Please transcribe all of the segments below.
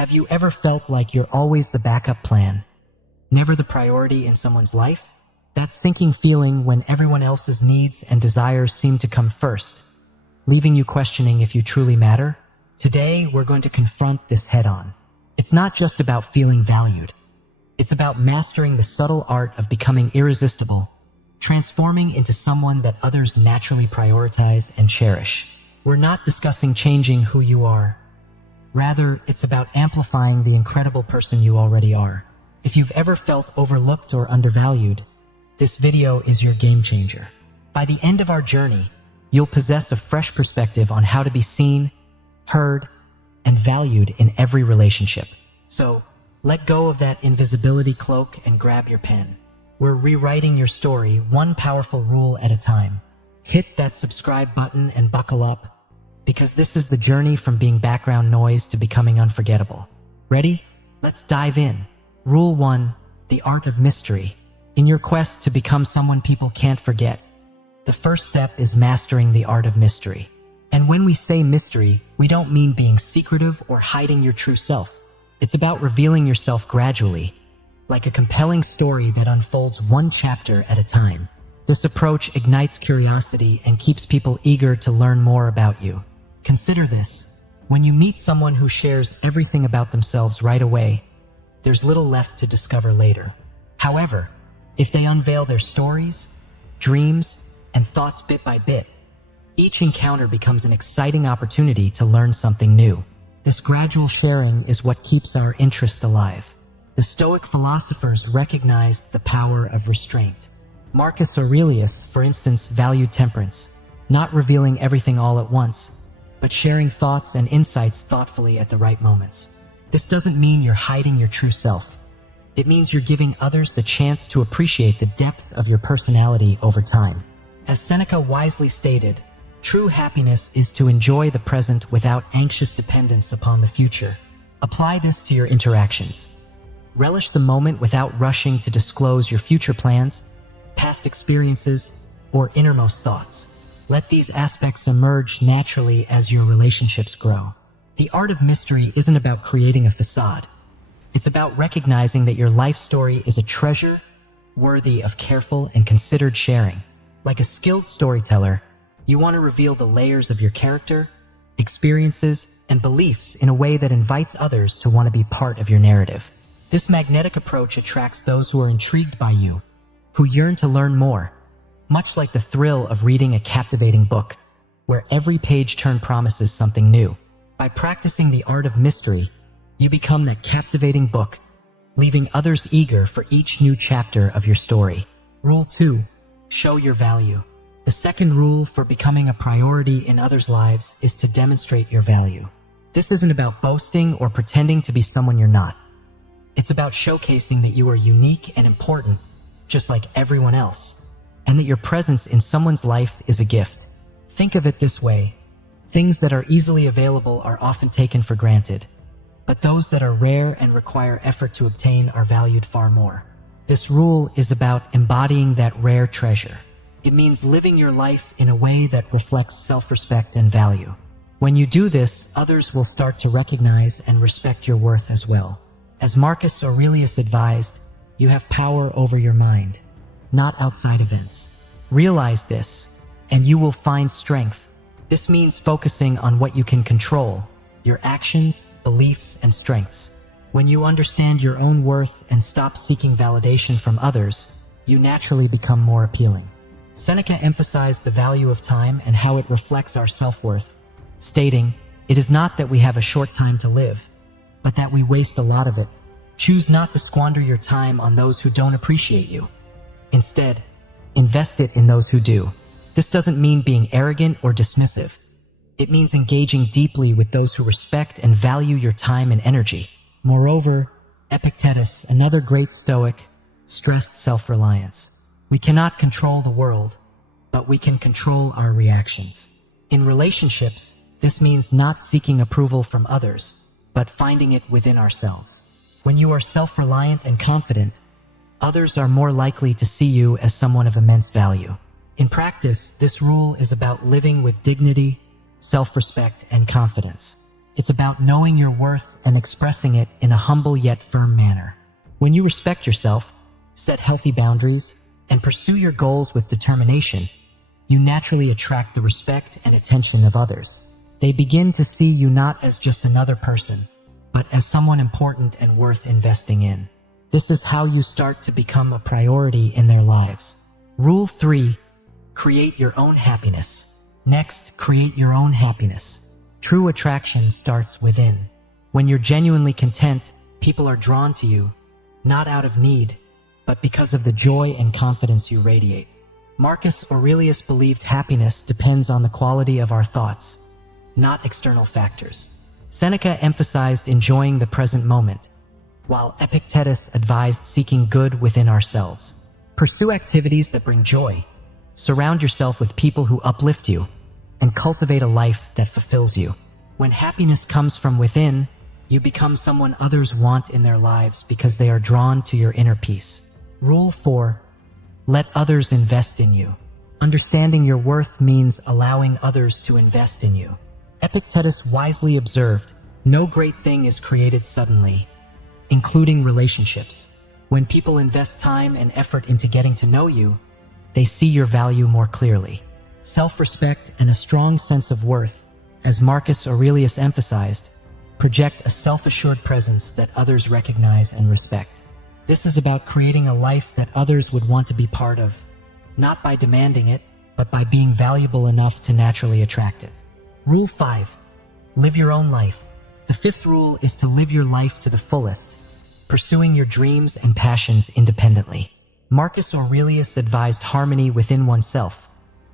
Have you ever felt like you're always the backup plan, never the priority in someone's life? That sinking feeling when everyone else's needs and desires seem to come first, leaving you questioning if you truly matter? Today, we're going to confront this head-on. It's not just about feeling valued. It's about mastering the subtle art of becoming irresistible, transforming into someone that others naturally prioritize and cherish. We're not discussing changing who you are. Rather, it's about amplifying the incredible person you already are. If you've ever felt overlooked or undervalued, this video is your game changer. By the end of our journey, you'll possess a fresh perspective on how to be seen, heard, and valued in every relationship. So, let go of that invisibility cloak and grab your pen. We're rewriting your story one powerful rule at a time. Hit that subscribe button and buckle up, because this is the journey from being background noise to becoming unforgettable. Ready? Let's dive in. Rule 1, the art of mystery. In your quest to become someone people can't forget, the first step is mastering the art of mystery. And when we say mystery, we don't mean being secretive or hiding your true self. It's about revealing yourself gradually, like a compelling story that unfolds one chapter at a time. This approach ignites curiosity and keeps people eager to learn more about you. Consider this. When you meet someone who shares everything about themselves right away, there's little left to discover later. However, if they unveil their stories, dreams, and thoughts bit by bit, each encounter becomes an exciting opportunity to learn something new. This gradual sharing is what keeps our interest alive. The Stoic philosophers recognized the power of restraint. Marcus Aurelius, for instance, valued temperance, not revealing everything all at once, but sharing thoughts and insights thoughtfully at the right moments. This doesn't mean you're hiding your true self. It means you're giving others the chance to appreciate the depth of your personality over time. As Seneca wisely stated, true happiness is to enjoy the present without anxious dependence upon the future. Apply this to your interactions. Relish the moment without rushing to disclose your future plans, past experiences, or innermost thoughts. Let these aspects emerge naturally as your relationships grow. The art of mystery isn't about creating a facade. It's about recognizing that your life story is a treasure worthy of careful and considered sharing. Like a skilled storyteller, you want to reveal the layers of your character, experiences, and beliefs in a way that invites others to want to be part of your narrative. This magnetic approach attracts those who are intrigued by you, who yearn to learn more, much like the thrill of reading a captivating book, where every page turn promises something new. By practicing the art of mystery, you become that captivating book, leaving others eager for each new chapter of your story. Rule 2, show your value. The second rule for becoming a priority in others' lives is to demonstrate your value. This isn't about boasting or pretending to be someone you're not. It's about showcasing that you are unique and important, just like everyone else, and that your presence in someone's life is a gift. Think of it this way. Things that are easily available are often taken for granted, but those that are rare and require effort to obtain are valued far more. This rule is about embodying that rare treasure. It means living your life in a way that reflects self-respect and value. When you do this, others will start to recognize and respect your worth as well. As Marcus Aurelius advised, you have power over your mind, not outside events. Realize this, and you will find strength. This means focusing on what you can control, your actions, beliefs, and strengths. When you understand your own worth and stop seeking validation from others, you naturally become more appealing. Seneca emphasized the value of time and how it reflects our self-worth, stating, "It is not that we have a short time to live, but that we waste a lot of it. Choose not to squander your time on those who don't appreciate you. Instead, invest it in those who do." This doesn't mean being arrogant or dismissive. It means engaging deeply with those who respect and value your time and energy. Moreover, Epictetus, another great Stoic, stressed self-reliance. We cannot control the world, but we can control our reactions. In relationships, this means not seeking approval from others, but finding it within ourselves. When you are self-reliant and confident, others are more likely to see you as someone of immense value. In practice, this rule is about living with dignity, self-respect, and confidence. It's about knowing your worth and expressing it in a humble yet firm manner. When you respect yourself, set healthy boundaries, and pursue your goals with determination, you naturally attract the respect and attention of others. They begin to see you not as just another person, but as someone important and worth investing in. This is how you start to become a priority in their lives. Rule 3. Create your own happiness. Next, create your own happiness. True attraction starts within. When you're genuinely content, people are drawn to you, not out of need, but because of the joy and confidence you radiate. Marcus Aurelius believed happiness depends on the quality of our thoughts, not external factors. Seneca emphasized enjoying the present moment, while Epictetus advised seeking good within ourselves. Pursue activities that bring joy. Surround yourself with people who uplift you, and cultivate a life that fulfills you. When happiness comes from within, you become someone others want in their lives because they are drawn to your inner peace. Rule 4. Let others invest in you. Understanding your worth means allowing others to invest in you. Epictetus wisely observed, no great thing is created suddenly, including relationships. When people invest time and effort into getting to know you, they see your value more clearly. Self-respect and a strong sense of worth, as Marcus Aurelius emphasized, project a self-assured presence that others recognize and respect. This is about creating a life that others would want to be part of, not by demanding it, but by being valuable enough to naturally attract it. Rule 5. Live your own life. The 5th rule is to live your life to the fullest, pursuing your dreams and passions independently. Marcus Aurelius advised harmony within oneself,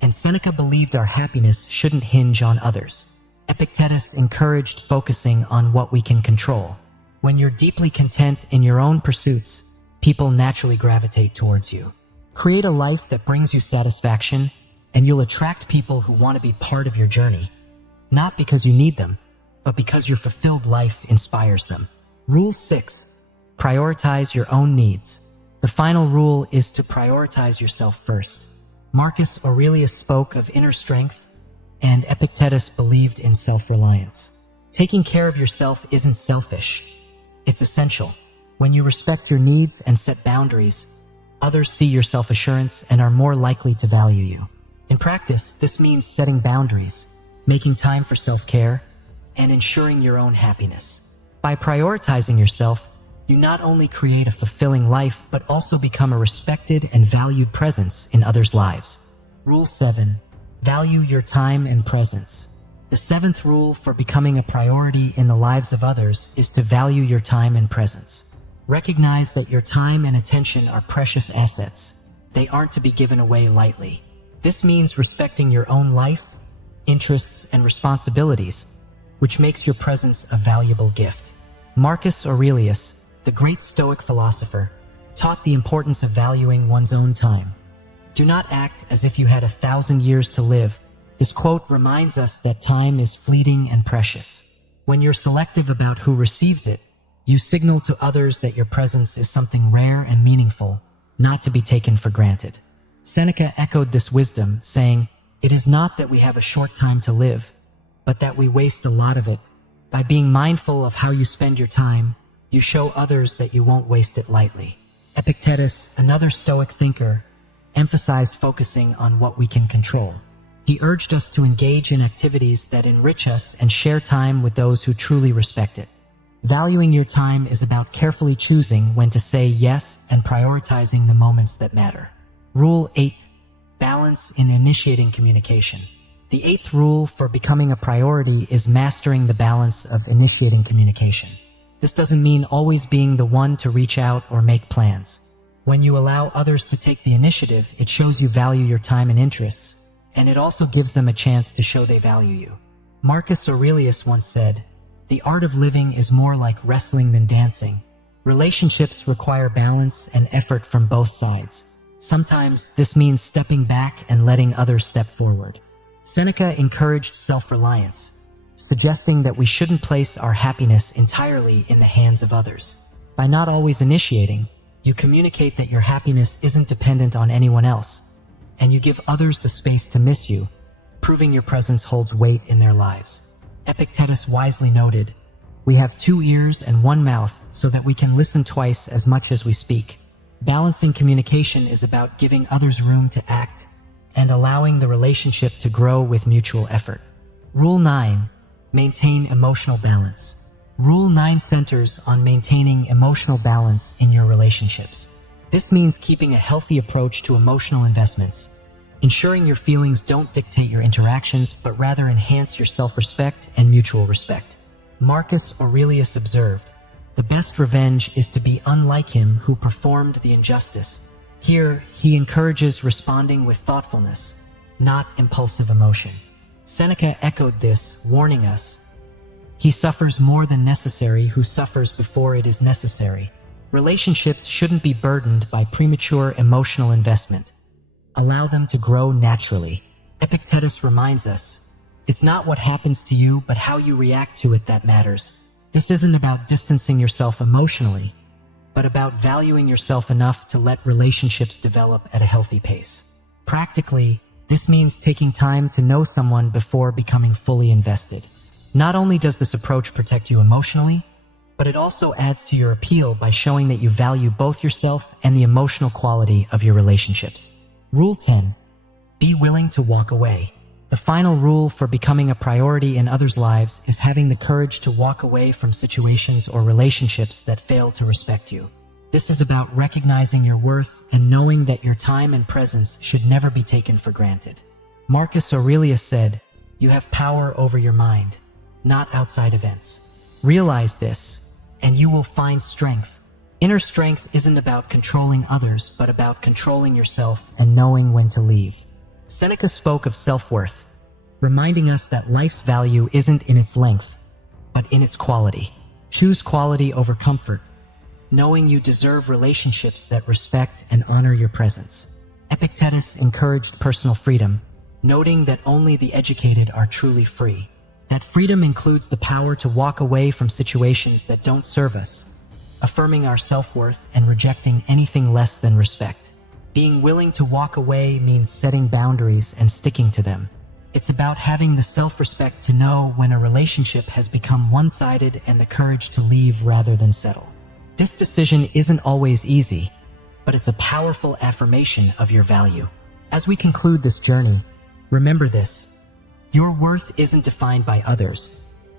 and Seneca believed our happiness shouldn't hinge on others. Epictetus encouraged focusing on what we can control. When you're deeply content in your own pursuits, people naturally gravitate towards you. Create a life that brings you satisfaction, and you'll attract people who want to be part of your journey, not because you need them, but because your fulfilled life inspires them. Rule 6. Prioritize your own needs. The final rule is to prioritize yourself first. Marcus Aurelius spoke of inner strength, and Epictetus believed in self-reliance. Taking care of yourself isn't selfish. It's essential. When you respect your needs and set boundaries, others see your self-assurance and are more likely to value you. In practice, this means setting boundaries, making time for self-care, and ensuring your own happiness. By prioritizing yourself, you not only create a fulfilling life, but also become a respected and valued presence in others' lives. Rule 7. Value your time and presence. The 7th rule for becoming a priority in the lives of others is to value your time and presence. Recognize that your time and attention are precious assets. They aren't to be given away lightly. This means respecting your own life, interests, and responsibilities, which makes your presence a valuable gift. Marcus Aurelius, the great Stoic philosopher, taught the importance of valuing one's own time. Do not act as if you had 1,000 years to live. This quote reminds us that time is fleeting and precious. When you're selective about who receives it, you signal to others that your presence is something rare and meaningful, not to be taken for granted. Seneca echoed this wisdom, saying, "It is not that we have a short time to live, but that we waste a lot of it. By being mindful of how you spend your time, you show others that you won't waste it lightly." Epictetus, another Stoic thinker, emphasized focusing on what we can control. He urged us to engage in activities that enrich us and share time with those who truly respect it. Valuing your time is about carefully choosing when to say yes and prioritizing the moments that matter. Rule 8. Balance in initiating communication. The 8th rule for becoming a priority is mastering the balance of initiating communication. This doesn't mean always being the one to reach out or make plans. When you allow others to take the initiative, it shows you value your time and interests, and it also gives them a chance to show they value you. Marcus Aurelius once said, "The art of living is more like wrestling than dancing." Relationships require balance and effort from both sides. Sometimes this means stepping back and letting others step forward. Seneca encouraged self-reliance, suggesting that we shouldn't place our happiness entirely in the hands of others. By not always initiating, you communicate that your happiness isn't dependent on anyone else, and you give others the space to miss you, proving your presence holds weight in their lives. Epictetus wisely noted, "We have 2 ears and 1 mouth so that we can listen twice as much as we speak." Balancing communication is about giving others room to act and allowing the relationship to grow with mutual effort. Rule 9. Maintain emotional balance. Rule 9 centers on maintaining emotional balance in your relationships. This means keeping a healthy approach to emotional investments, ensuring your feelings don't dictate your interactions but rather enhance your self-respect and mutual respect. Marcus Aurelius observed, "The best revenge is to be unlike him who performed the injustice." Here, he encourages responding with thoughtfulness, not impulsive emotion. Seneca echoed this, warning us, "He suffers more than necessary who suffers before it is necessary." Relationships shouldn't be burdened by premature emotional investment. Allow them to grow naturally. Epictetus reminds us, "It's not what happens to you, but how you react to it that matters." This isn't about distancing yourself emotionally, but about valuing yourself enough to let relationships develop at a healthy pace. Practically, this means taking time to know someone before becoming fully invested. Not only does this approach protect you emotionally, but it also adds to your appeal by showing that you value both yourself and the emotional quality of your relationships. Rule 10. Be willing to walk away. The final rule for becoming a priority in others' lives is having the courage to walk away from situations or relationships that fail to respect you. This is about recognizing your worth and knowing that your time and presence should never be taken for granted. Marcus Aurelius said, "You have power over your mind, not outside events." Realize this, and you will find strength. Inner strength isn't about controlling others, but about controlling yourself and knowing when to leave. Seneca spoke of self-worth, reminding us that life's value isn't in its length, but in its quality. Choose quality over comfort, knowing you deserve relationships that respect and honor your presence. Epictetus encouraged personal freedom, noting that only the educated are truly free. That freedom includes the power to walk away from situations that don't serve us, affirming our self-worth and rejecting anything less than respect. Being willing to walk away means setting boundaries and sticking to them. It's about having the self-respect to know when a relationship has become one-sided and the courage to leave rather than settle. This decision isn't always easy, but it's a powerful affirmation of your value. As we conclude this journey, remember this. Your worth isn't defined by others,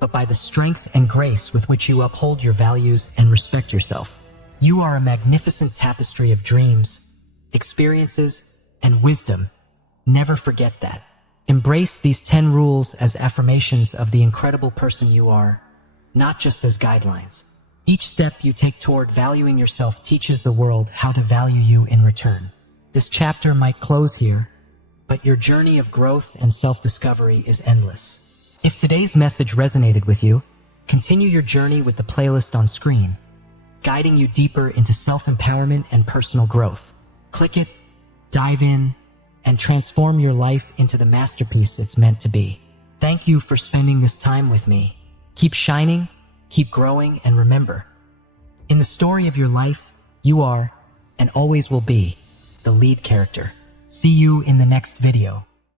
but by the strength and grace with which you uphold your values and respect yourself. You are a magnificent tapestry of dreams, experiences, and wisdom. Never forget that. Embrace these 10 rules as affirmations of the incredible person you are, not just as guidelines. Each step you take toward valuing yourself teaches the world how to value you in return. This chapter might close here, but your journey of growth and self-discovery is endless. If today's message resonated with you, continue your journey with the playlist on screen, guiding you deeper into self-empowerment and personal growth. Click it, dive in, and transform your life into the masterpiece it's meant to be. Thank you for spending this time with me. Keep shining, keep growing, and remember, in the story of your life, you are, and always will be, the lead character. See you in the next video.